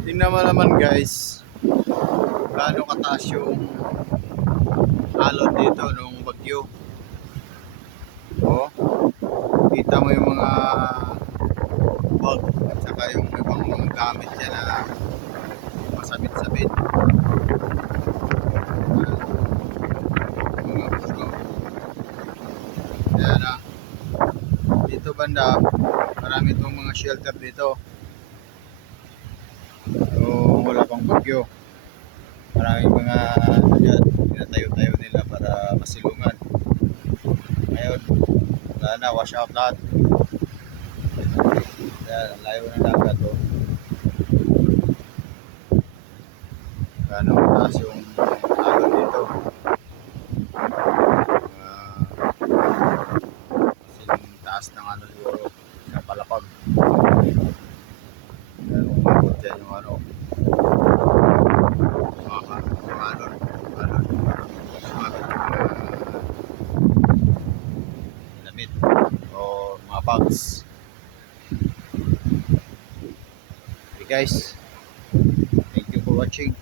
Tingnan mo naman guys, gaano kataas yung alon dito nung bagyo. Oh, kita mo yung mga bag at saka yung ibang mga gamit dyan na masabit-sabit. Mga puno. Kaya na, dito banda, marami itong mga shelter dito. So, wala pang bagyo. Maraming mga tinatayo-tayo nila para masilungan. Ngayon, wala na, wash out lahat. Kaya, layo na dagat to. Gano'ng mataas yung alon dito. Kasing taas ng ano siguro, sa palapag. Gano'ng umabot dyan yung ano, mga alon. Sumabit yung mga damit o mga bags. Okay guys, thank you for watching.